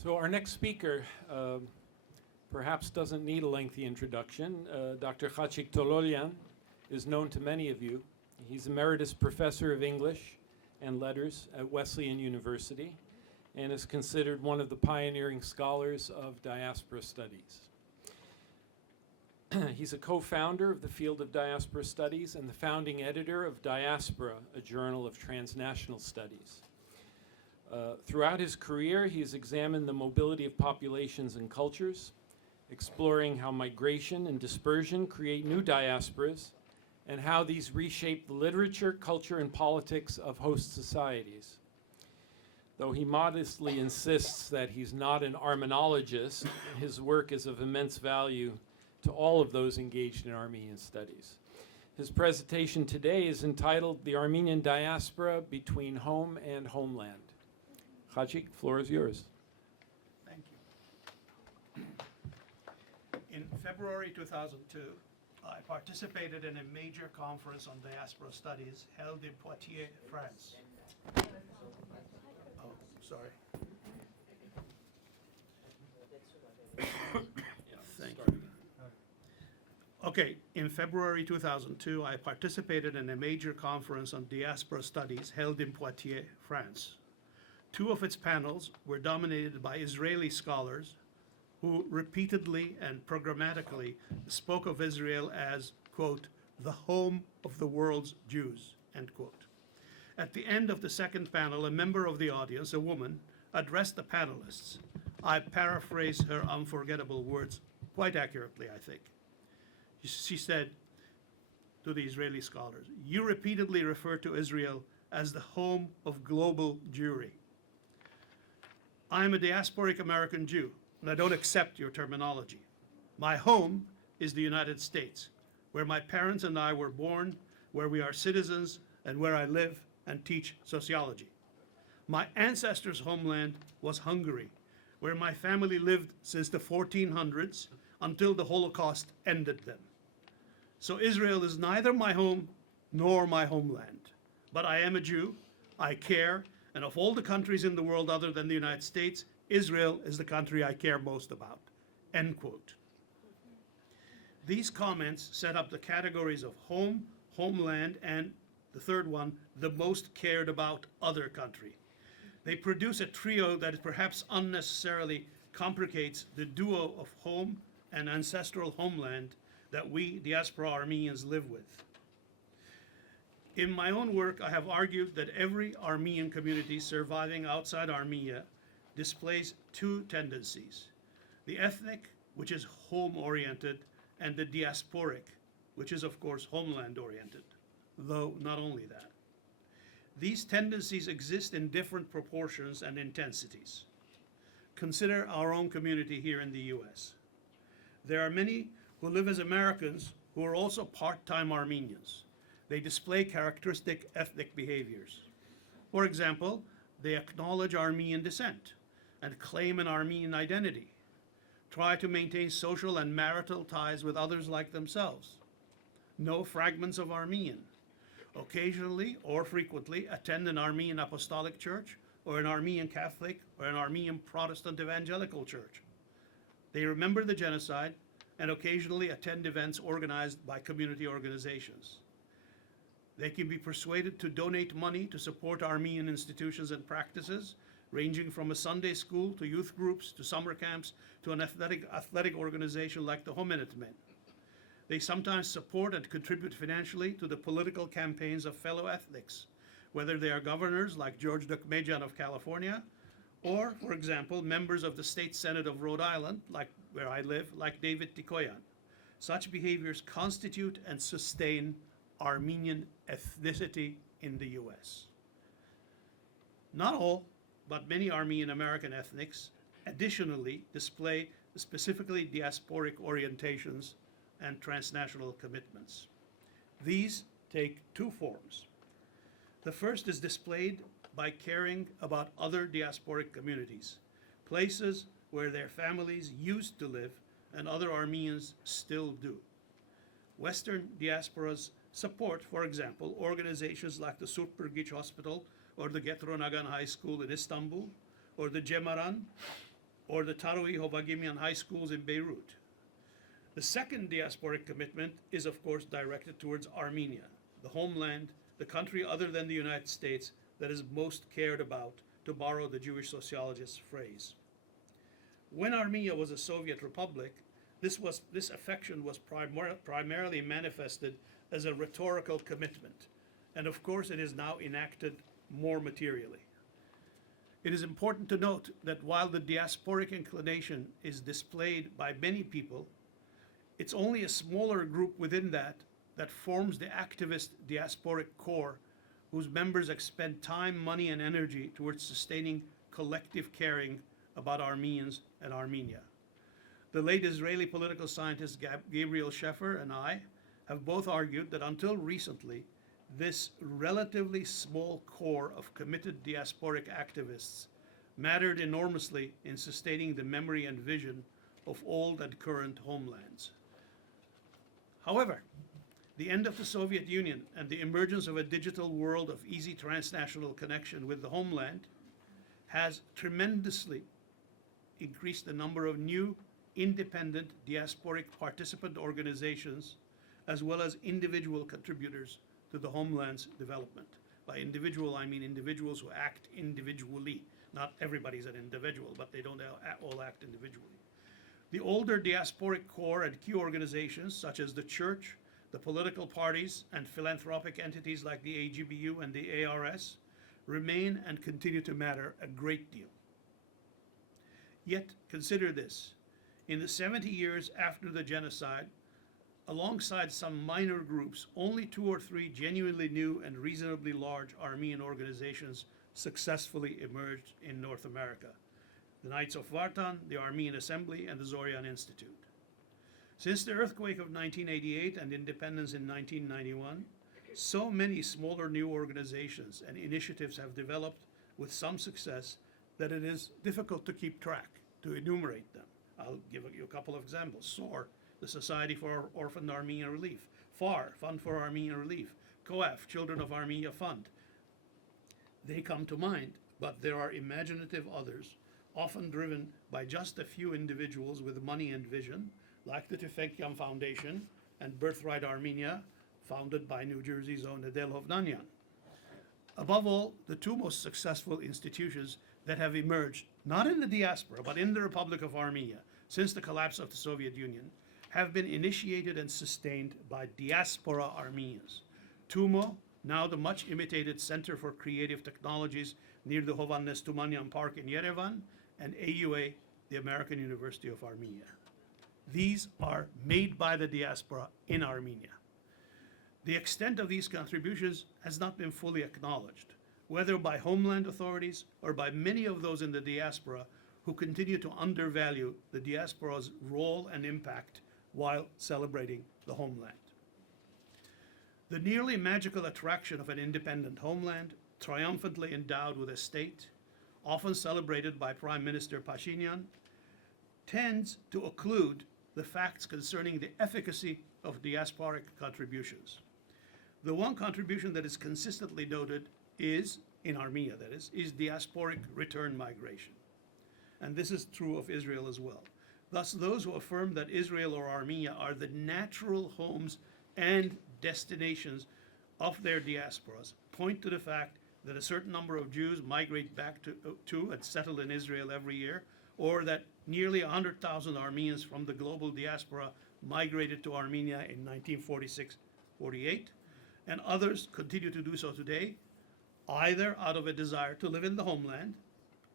So our next speaker perhaps doesn't need a lengthy introduction. Dr. Khachig Tölölyan is known to many of you. He's Emeritus Professor of English and Letters at Wesleyan University and is considered one of the pioneering scholars of diaspora studies. He's a co-founder of the field of diaspora studies and the founding editor of Diaspora, a journal of transnational studies. Throughout his career, he has examined the mobility of populations and cultures, exploring how migration and dispersion create new diasporas, and how these reshape the literature, culture, and politics of host societies. Though he modestly insists that he's not an Armenologist, his work is of immense value to all of those engaged in Armenian studies. His presentation today is entitled The Armenian Diaspora Between Home and Homeland. Khachig, the floor is yours. Thank you. In February 2002, I participated in a major conference on diaspora studies held in Poitiers, France. Oh, sorry. Thank you. Okay, in February 2002, I participated in a major conference on diaspora studies held in Poitiers, France. Two of its panels were dominated by Israeli scholars who repeatedly and programmatically spoke of Israel as, quote, the home of the world's Jews, end quote. At the end of the second panel, a member of the audience, a woman, addressed the panelists. I paraphrase her unforgettable words quite accurately, I think. She said to the Israeli scholars, "You repeatedly refer to Israel as the home of global Jewry. I am a diasporic American Jew, and I don't accept your terminology. My home is the United States, where my parents and I were born, where we are citizens, and where I live and teach sociology. My ancestors' homeland was Hungary, where my family lived since the 1400s until the Holocaust ended them. So Israel is neither my home nor my homeland. But I am a Jew, I care, and of all the countries in the world other than the United States, Israel is the country I care most about," end quote. These comments set up the categories of home, homeland, and the third one, the most cared about other country. They produce a trio that perhaps unnecessarily complicates the duo of home and ancestral homeland that we diaspora Armenians live with. In my own work, I have argued that every Armenian community surviving outside Armenia displays two tendencies: the ethnic, which is home-oriented, and the diasporic, which is, of course, homeland-oriented, though not only that. These tendencies exist in different proportions and intensities. Consider our own community here in the US. There are many who live as Americans who are also part-time Armenians. They display characteristic ethnic behaviors. For example, they acknowledge Armenian descent and claim an Armenian identity, try to maintain social and marital ties with others like themselves, know fragments of Armenian, occasionally or frequently attend an Armenian Apostolic Church or an Armenian Catholic or an Armenian Protestant Evangelical Church. They remember the genocide and occasionally attend events organized by community organizations. They can be persuaded to donate money to support Armenian institutions and practices, ranging from a Sunday school to youth groups to summer camps to an athletic organization like the Hominid Men. They sometimes support and contribute financially to the political campaigns of fellow ethnics, whether they are governors like George Deukmejian of California, or, for example, members of the State Senate of Rhode Island, like where I live, like David Tikoyan. Such behaviors constitute and sustain Armenian ethnicity in the US. Not all, but many Armenian American ethnics additionally display specifically diasporic orientations and transnational commitments. These take two forms. The first is displayed by caring about other diasporic communities, places where their families used to live and other Armenians still do. Western diasporas support, for example, organizations like the Surpurgic Hospital or the Getro Nagan High School in Istanbul, or the Cemaran, or the Tarawi Hovagimian high schools in Beirut. The second diasporic commitment is, of course, directed towards Armenia, the homeland, the country other than the United States that is most cared about, to borrow the Jewish sociologist's phrase. When Armenia was a Soviet republic, this affection was primarily manifested as a rhetorical commitment, and of course it is now enacted more materially. It is important to note that while the diasporic inclination is displayed by many people, it's only a smaller group within that forms the activist diasporic core, whose members expend time, money, and energy towards sustaining collective caring about Armenians and Armenia. The late Israeli political scientist Gabriel Sheffer and I have both argued that until recently, this relatively small core of committed diasporic activists mattered enormously in sustaining the memory and vision of old and current homelands. However, the end of the Soviet Union and the emergence of a digital world of easy transnational connection with the homeland has tremendously increased the number of new independent diasporic participant organizations, as well as individual contributors to the homeland's development. By individual, I mean individuals who act individually. Not everybody's an individual, but they don't all act individually. The older diasporic core and key organizations, such as the church, the political parties, and philanthropic entities like the AGBU and the ARS, remain and continue to matter a great deal. Yet, consider this. In the 70 years after the genocide, alongside some minor groups, only 2 or 3 genuinely new and reasonably large Armenian organizations successfully emerged in North America: the Knights of Vartan, the Armenian Assembly, and the Zorian Institute. Since the earthquake of 1988 and independence in 1991, so many smaller new organizations and initiatives have developed with some success that it is difficult to keep track, to enumerate them. I'll give you a couple of examples. SOAR, the Society for Orphaned Armenian Relief; FAR, Fund for Armenian Relief; COAF, Children of Armenia Fund. They come to mind, but there are imaginative others, often driven by just a few individuals with money and vision, like the Tefekyan Foundation and Birthright Armenia, founded by New Jersey's own Adel Hovnanian. Above all, the 2 most successful institutions that have emerged, not in the diaspora, but in the Republic of Armenia, since the collapse of the Soviet Union, have been initiated and sustained by diaspora Armenians. TUMO, now the much imitated Center for Creative Technologies near the Hovhannes Tumanyan Park in Yerevan, and AUA, the American University of Armenia. These are made by the diaspora in Armenia. The extent of these contributions has not been fully acknowledged, whether by homeland authorities or by many of those in the diaspora who continue to undervalue the diaspora's role and impact while celebrating the homeland. The nearly magical attraction of an independent homeland, triumphantly endowed with a state, often celebrated by Prime Minister Pashinyan, tends to occlude the facts concerning the efficacy of diasporic contributions. The one contribution that is consistently noted is, in Armenia that is diasporic return migration. And this is true of Israel as well. Thus, those who affirm that Israel or Armenia are the natural homes and destinations of their diasporas point to the fact that a certain number of Jews migrate back to and settle in Israel every year, or that nearly 100,000 Armenians from the global diaspora migrated to Armenia in 1946-48, and others continue to do so today, either out of a desire to live in the homeland,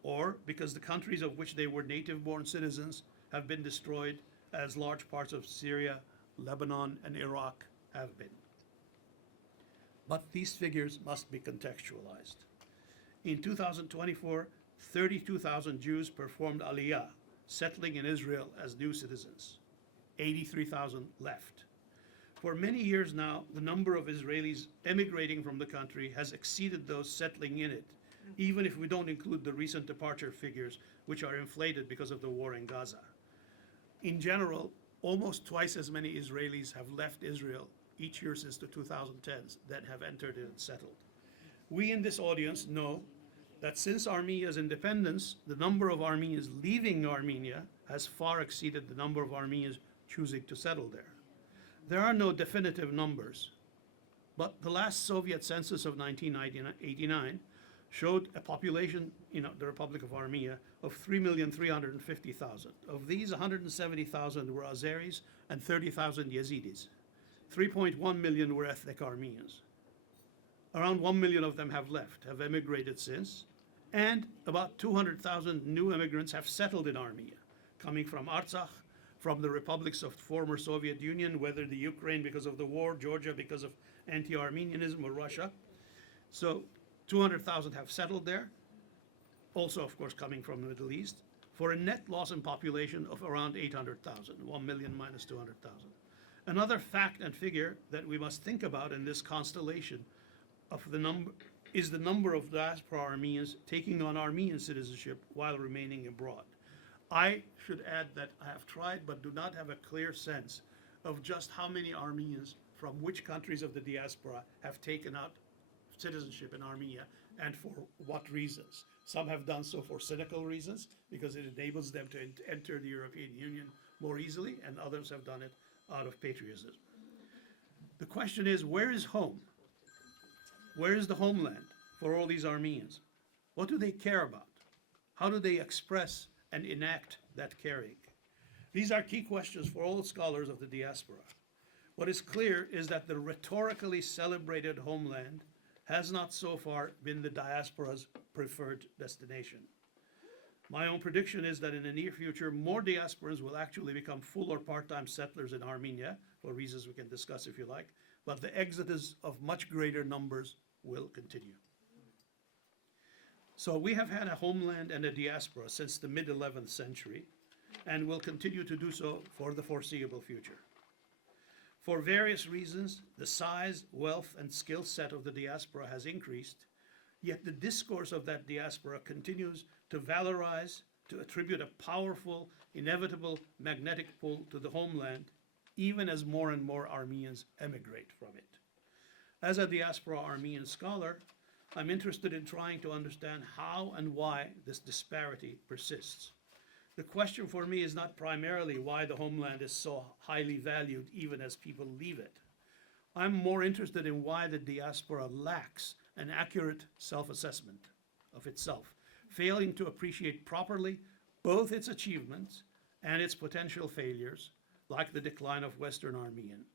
or because the countries of which they were native-born citizens have been destroyed, as large parts of Syria, Lebanon, and Iraq have been. But these figures must be contextualized. In 2024, 32,000 Jews performed Aliyah, settling in Israel as new citizens. 83,000 left. For many years now, the number of Israelis emigrating from the country has exceeded those settling in it, even if we don't include the recent departure figures, which are inflated because of the war in Gaza. In general, almost twice as many Israelis have left Israel each year since the 2010s that have entered and settled. We in this audience know that since Armenia's independence, the number of Armenians leaving Armenia has far exceeded the number of Armenians choosing to settle there. There are no definitive numbers, but the last Soviet census of 1989 showed a population in the Republic of Armenia of 3,350,000. Of these, 170,000 were Azeris and 30,000 Yazidis. 3.1 million were ethnic Armenians. Around 1 million of them have left, have emigrated since, and about 200,000 new immigrants have settled in Armenia, coming from Artsakh, from the republics of former Soviet Union, whether the Ukraine because of the war, Georgia because of anti-Armenianism, or Russia. So 200,000 have settled there, also of course coming from the Middle East, for a net loss in population of around 800,000, 1 million minus 200,000. Another fact and figure that we must think about in this constellation of the number of diaspora Armenians taking on Armenian citizenship while remaining abroad. I should add that I have tried but do not have a clear sense of just how many Armenians from which countries of the diaspora have taken out citizenship in Armenia and for what reasons. Some have done so for cynical reasons because it enables them to enter the European Union more easily, and others have done it out of patriotism. The question is, where is home? Where is the homeland for all these Armenians? What do they care about? How do they express and enact that caring? These are key questions for all scholars of the diaspora. What is clear is that the rhetorically celebrated homeland has not so far been the diaspora's preferred destination. My own prediction is that in the near future, more diasporans will actually become full or part-time settlers in Armenia, for reasons we can discuss if you like, but the exodus of much greater numbers will continue. So we have had a homeland and a diaspora since the mid-11th century, and will continue to do so for the foreseeable future. For various reasons, the size, wealth, and skill set of the diaspora has increased, yet the discourse of that diaspora continues to valorize, to attribute a powerful, inevitable magnetic pull to the homeland, even as more and more Armenians emigrate from it. As a diaspora Armenian scholar, I'm interested in trying to understand how and why this disparity persists. The question for me is not primarily why the homeland is so highly valued even as people leave it. I'm more interested in why the diaspora lacks an accurate self-assessment of itself, failing to appreciate properly both its achievements and its potential failures, like the decline of Western Armenian.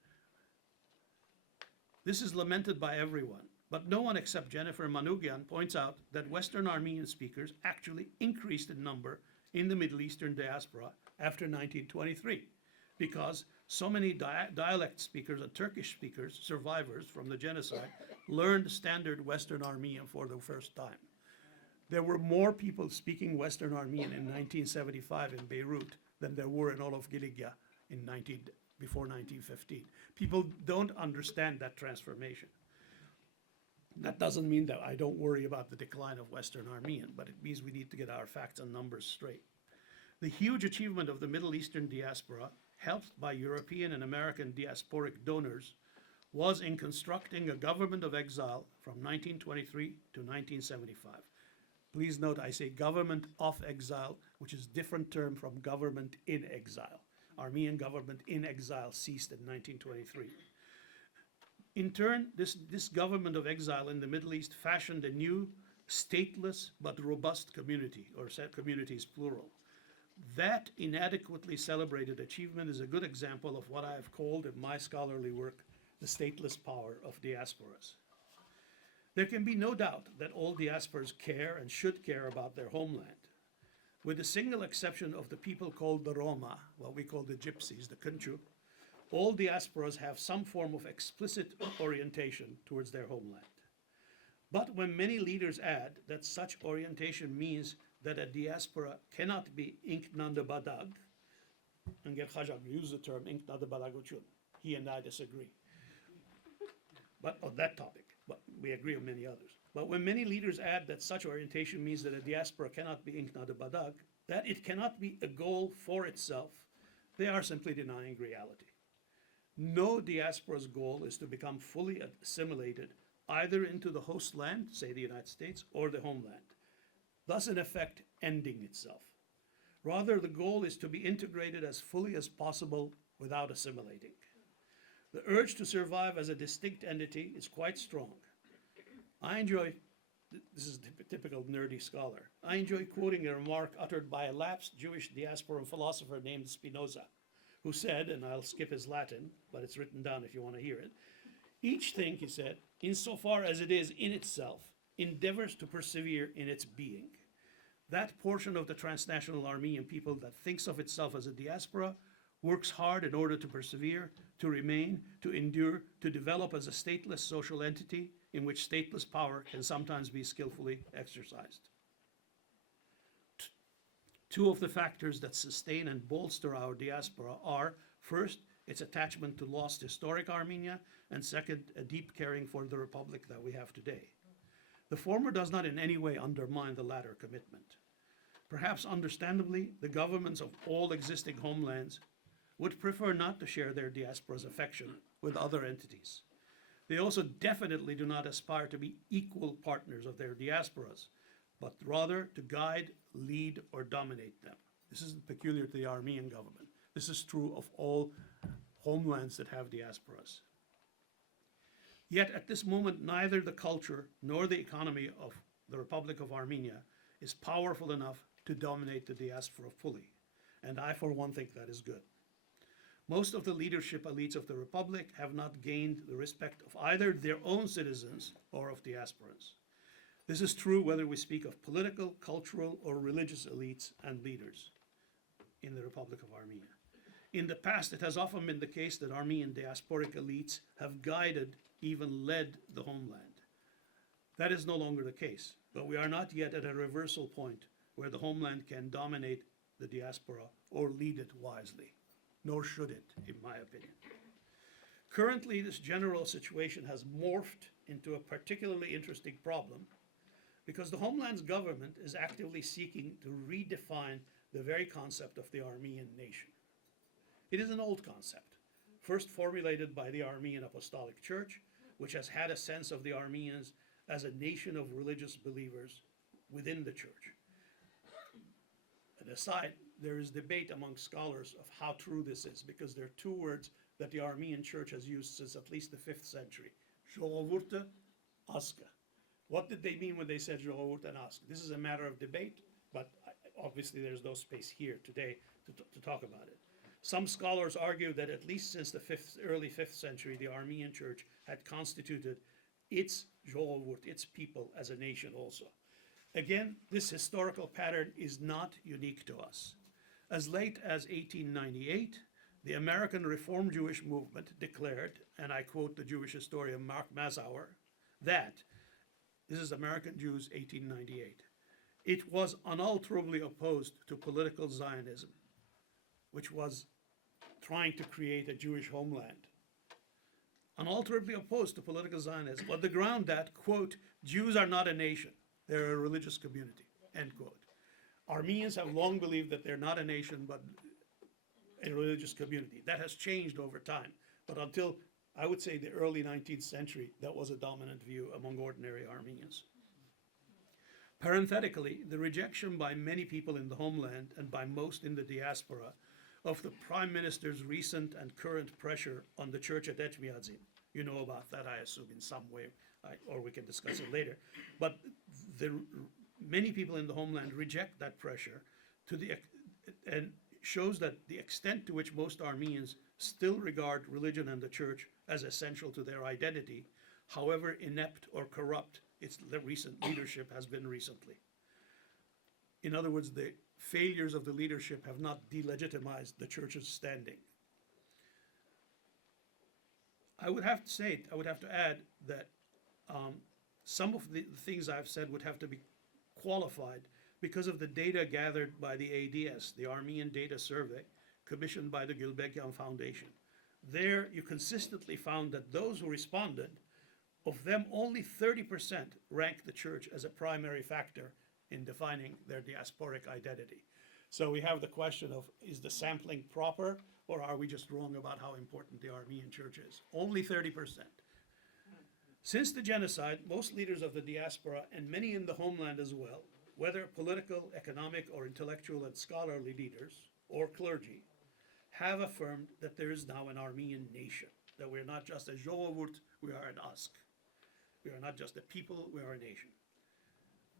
This is lamented by everyone, but no one except Jennifer Manoukian points out that Western Armenian speakers actually increased in number in the Middle Eastern diaspora after 1923, because so many dialect speakers and Turkish speakers, survivors from the genocide, learned standard Western Armenian for the first time. There were more people speaking Western Armenian in 1975 in Beirut than there were in all of Gilgit before 1915. People don't understand that transformation. That doesn't mean that I don't worry about the decline of Western Armenian, but it means we need to get our facts and numbers straight. The huge achievement of the Middle Eastern diaspora, helped by European and American diasporic donors, was in constructing a government of exile from 1923 to 1975. Please note I say government of exile, which is a different term from government in exile. Armenian government in exile ceased in 1923. In turn, this government of exile in the Middle East fashioned a new, stateless but robust community, or communities plural. That inadequately celebrated achievement is a good example of what I have called in my scholarly work the stateless power of diasporas. There can be no doubt that all diasporas care and should care about their homeland. With the single exception of the people called the Roma, what we call the Gypsies, the Kunchu, all diasporas have some form of explicit orientation towards their homeland. But when many leaders add that such orientation means that a diaspora cannot be inknanda badag, and Khachig used the term inknanda badaguchun, he and I disagree. But on that topic, but we agree on many others. But when many leaders add that such orientation means that a diaspora cannot be inknada badag, that it cannot be a goal for itself, they are simply denying reality. No diaspora's goal is to become fully assimilated either into the host land, say the United States, or the homeland. thus in effect ending itself. Rather, the goal is to be integrated as fully as possible without assimilating. The urge to survive as a distinct entity is quite strong. I enjoy, this is a typical nerdy scholar, I enjoy quoting a remark uttered by a lapsed Jewish diaspora philosopher named Spinoza, who said, and I'll skip his Latin, but it's written down if you want to hear it, each thing, he said, insofar as it is in itself, endeavors to persevere in its being. That portion of the transnational Armenian people that thinks of itself as a diaspora works hard in order to persevere, to remain, to endure, to develop as a stateless social entity in which stateless power can sometimes be skillfully exercised. Two of the factors that sustain and bolster our diaspora are, first, its attachment to lost historic Armenia, and second, a deep caring for the republic that we have today. The former does not in any way undermine the latter commitment. Perhaps understandably, the governments of all existing homelands would prefer not to share their diaspora's affection with other entities. They also definitely do not aspire to be equal partners of their diasporas, but rather to guide, lead, or dominate them. This isn't peculiar to the Armenian government. This is true of all homelands that have diasporas. Yet at this moment, neither the culture nor the economy of the Republic of Armenia is powerful enough to dominate the diaspora fully. And I, for one, think that is good. Most of the leadership elites of the Republic have not gained the respect of either their own citizens or of diasporans. This is true whether we speak of political, cultural, or religious elites and leaders in the Republic of Armenia. In the past, it has often been the case that Armenian diasporic elites have guided, even led the homeland. That is no longer the case, but we are not yet at a reversal point where the homeland can dominate the diaspora or lead it wisely, nor should it, in my opinion. Currently, this general situation has morphed into a particularly interesting problem because the homeland's government is actively seeking to redefine the very concept of the Armenian nation. It is an old concept, first formulated by the Armenian Apostolic Church, which has had a sense of the Armenians as a nation of religious believers within the church. An aside, there is debate among scholars of how true this is, because there are two words that the Armenian church has used since at least the 5th century, Ժողովուրդը, Aska. What did they mean when they said Ժողովուրդ and Aska? This is a matter of debate, but obviously there's no space here today to talk about it. Some scholars argue that at least since the early 5th century, the Armenian church had constituted its Ժողովուրդ, its people, as a nation also. Again, this historical pattern is not unique to us. As late as 1898, the American Reform Jewish movement declared, and I quote the Jewish historian Mark Mazauer, that, this is American Jews, 1898, it was unalterably opposed to political Zionism, which was trying to create a Jewish homeland. Unalterably opposed to political Zionism, on the ground that, quote, Jews are not a nation, they're a religious community, end quote. Armenians have long believed that they're not a nation, but a religious community. That has changed over time, but until, I would say, the early 19th century, that was a dominant view among ordinary Armenians. Parenthetically, the rejection by many people in the homeland and by most in the diaspora of the Prime Minister's recent and current pressure on the church at Etchmiadzin. You know about that, I assume, in some way, or we can discuss it later. But many people in the homeland reject that pressure and shows that the extent to which most Armenians still regard religion and the church as essential to their identity, however inept or corrupt the recent leadership has been recently. In other words, the failures of the leadership have not delegitimized the church's standing. I would have to add that some of the things I've said would have to be qualified because of the data gathered by the ADS, the Armenian Data Survey, commissioned by the Gulbenkian Foundation. There, you consistently found that those who responded, of them, only 30% ranked the church as a primary factor in defining their diasporic identity. So we have the question of, is the sampling proper, or are we just wrong about how important the Armenian church is? Only 30%. Since the genocide, most leaders of the diaspora, and many in the homeland as well, whether political, economic, or intellectual and scholarly leaders or clergy, have affirmed that there is now an Armenian nation, that we're not just a Zhovavurt, we are an Ask. We are not just a people, we are a nation.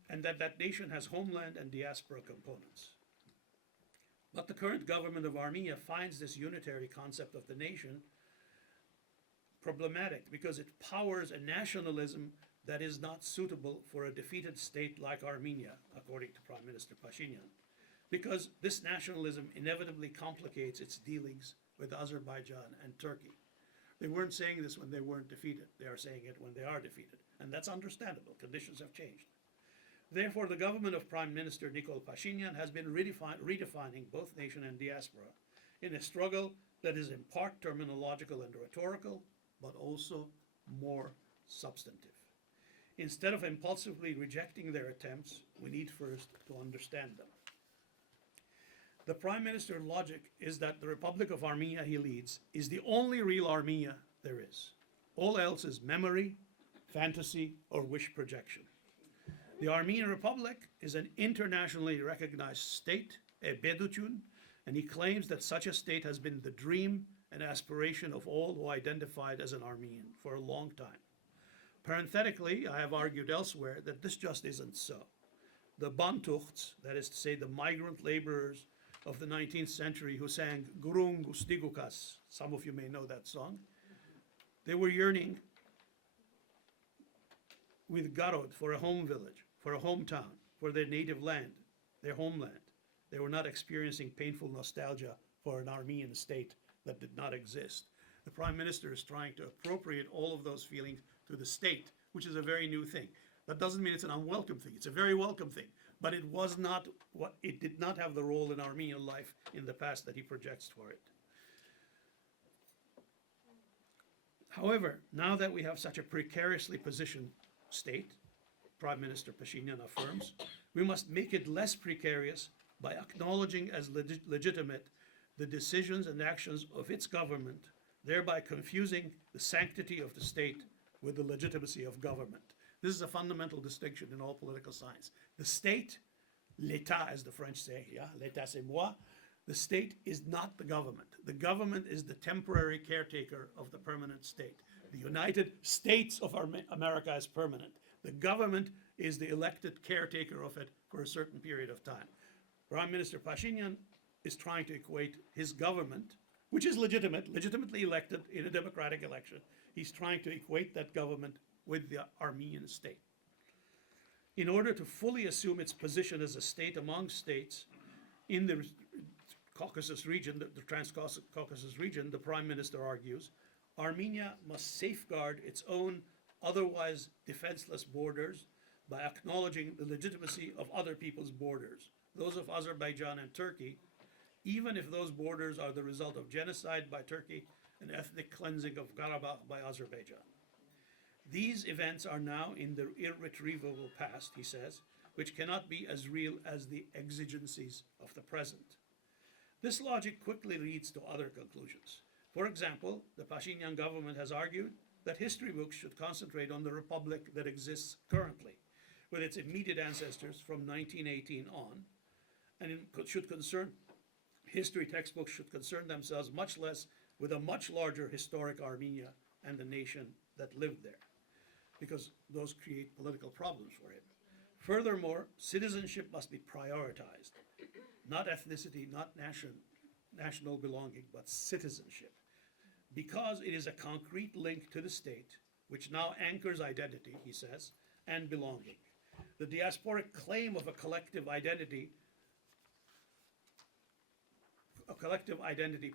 And that that nation has homeland and diaspora components. But the current government of Armenia finds this unitary concept of the nation problematic because it powers a nationalism that is not suitable for a defeated state like Armenia, according to Prime Minister Pashinyan, because this nationalism inevitably complicates its dealings with Azerbaijan and Turkey. They weren't saying this when they weren't defeated. They are saying it when they are defeated. And that's understandable. Conditions have changed. Therefore, the government of Prime Minister Nikol Pashinyan has been redefining both nation and diaspora in a struggle that is in part terminological and rhetorical, but also more substantive. Instead of impulsively rejecting their attempts, we need first to understand them. The Prime Minister's logic is that the Republic of Armenia he leads is the only real Armenia there is. All else is memory, fantasy, or wish projection. The Armenian Republic is an internationally recognized state, a bedutun, and he claims that such a state has been the dream and aspiration of all who identified as an Armenian for a long time. Parenthetically, I have argued elsewhere that this just isn't so. The Bantuchts, that is to say the migrant laborers of the 19th century who sang Gurung Ustigukas, some of you may know that song, they were yearning with Garod for a home village, for a hometown, for their native land, their homeland. They were not experiencing painful nostalgia for an Armenian state that did not exist. The Prime Minister is trying to appropriate all of those feelings to the state, which is a very new thing. That doesn't mean it's an unwelcome thing. It's a very welcome thing. But it was not what it did not have the role in Armenian life in the past that he projects for it. However, now that we have such a precariously positioned state, Prime Minister Pashinyan affirms, we must make it less precarious by acknowledging as legitimate the decisions and actions of its government, thereby confusing the sanctity of the state with the legitimacy of government. This is a fundamental distinction in all political science. The state, l'État as the French say, yeah, l'État c'est moi, the state is not the government. The government is the temporary caretaker of the permanent state. The United States of America is permanent. The government is the elected caretaker of it for a certain period of time. Prime Minister Pashinyan is trying to equate his government, which is legitimately elected in a democratic election. He's trying to equate that government with the Armenian state. In order to fully assume its position as a state among states in the Caucasus region, the Trans-Caucasus region, the Prime Minister argues, Armenia must safeguard its own otherwise defenseless borders by acknowledging the legitimacy of other people's borders, those of Azerbaijan and Turkey, even if those borders are the result of genocide by Turkey and ethnic cleansing of Karabakh by Azerbaijan. These events are now in the irretrievable past, he says, which cannot be as real as the exigencies of the present. This logic quickly leads to other conclusions. For example, the Pashinyan government has argued that history books should concentrate on the republic that exists currently, with its immediate ancestors from 1918 on, and history textbooks should concern themselves much less with a much larger historic Armenia and the nation that lived there, because those create political problems for him. Furthermore, citizenship must be prioritized, not ethnicity, not national belonging, but citizenship, because it is a concrete link to the state, which now anchors identity, he says, and belonging. The diasporic claim of a collective identity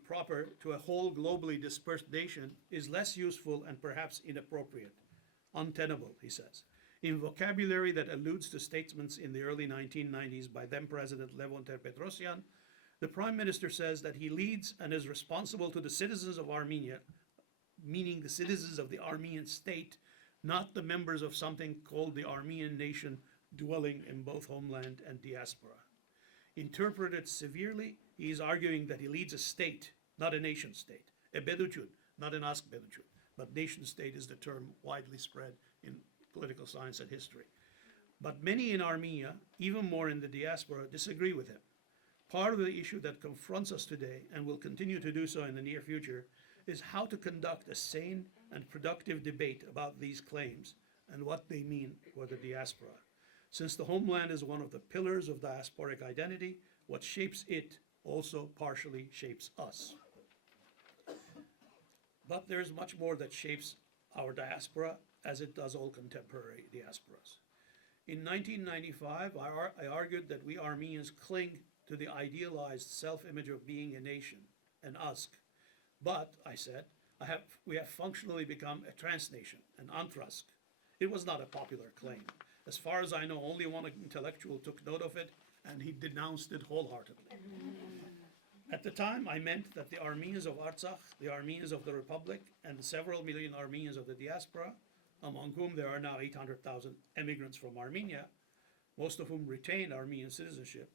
proper to a whole globally dispersed nation is less useful and perhaps inappropriate, untenable, he says. In vocabulary that alludes to statements in the early 1990s by then President Levon Ter-Petrosyan, the Prime Minister says that he leads and is responsible to the citizens of Armenia, meaning the citizens of the Armenian state, not the members of something called the Armenian nation dwelling in both homeland and diaspora. Interpreted severely, he is arguing that he leads a state, not a nation state, a bedutun, not an ask bedutun, but nation state is the term widely spread in political science and history. But many in Armenia, even more in the diaspora, disagree with him. Part of the issue that confronts us today, and will continue to do so in the near future, is how to conduct a sane and productive debate about these claims and what they mean for the diaspora. Since the homeland is one of the pillars of diasporic identity, what shapes it also partially shapes us. But there's much more that shapes our diaspora, as it does all contemporary diasporas. In 1995, I argued that we Armenians cling to the idealized self-image of being a nation, an USK. But, I said, we have functionally become a transnation, an antrusk. It was not a popular claim. As far as I know, only one intellectual took note of it, and he denounced it wholeheartedly. At the time, I meant that the Armenians of Artsakh, the Armenians of the Republic, and the several million Armenians of the diaspora, among whom there are now 800,000 immigrants from Armenia, most of whom retain Armenian citizenship,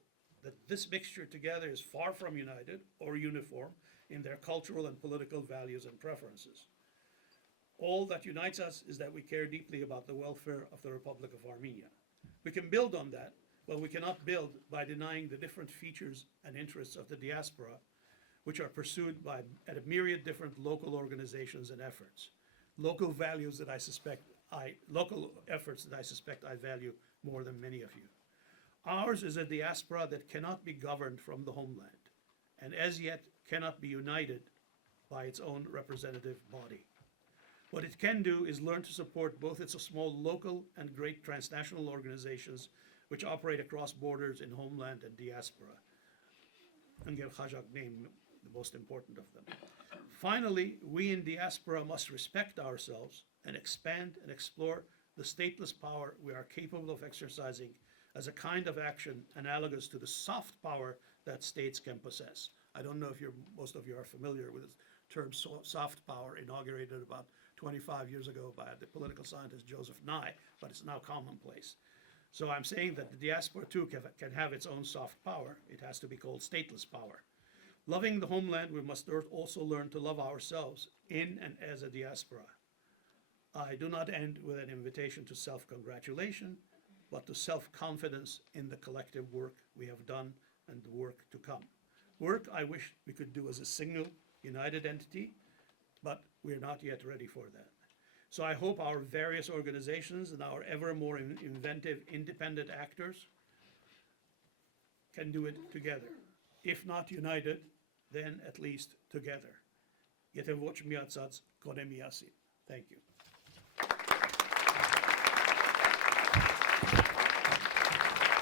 that this mixture together is far from united or uniform in their cultural and political values and preferences. All that unites us is that we care deeply about the welfare of the Republic of Armenia. We can build on that, but we cannot build by denying the different features and interests of the diaspora, which are pursued at a myriad different local organizations and efforts. Local efforts that I suspect I value more than many of you. Ours is a diaspora that cannot be governed from the homeland, and as yet cannot be united by its own representative body. What it can do is learn to support both its small local and great transnational organizations which operate across borders in homeland and diaspora. And Khachig named the most important of them. Finally, we in diaspora must respect ourselves and expand and explore the stateless power we are capable of exercising as a kind of action analogous to the soft power that states can possess. I don't know if most of you are familiar with the term soft power, inaugurated about 25 years ago by the political scientist Joseph Nye, but it's now commonplace. So I'm saying that the diaspora too can have its own soft power. It has to be called stateless power. Loving the homeland, we must also learn to love ourselves in and as a diaspora. I do not end with an invitation to self-congratulation, but to self-confidence in the collective work we have done and the work to come. Work I wish we could do as a single, united entity, but we're not yet ready for that. So I hope our various organizations and our ever more inventive, independent actors can do it together. If not united, then at least together. Thank you.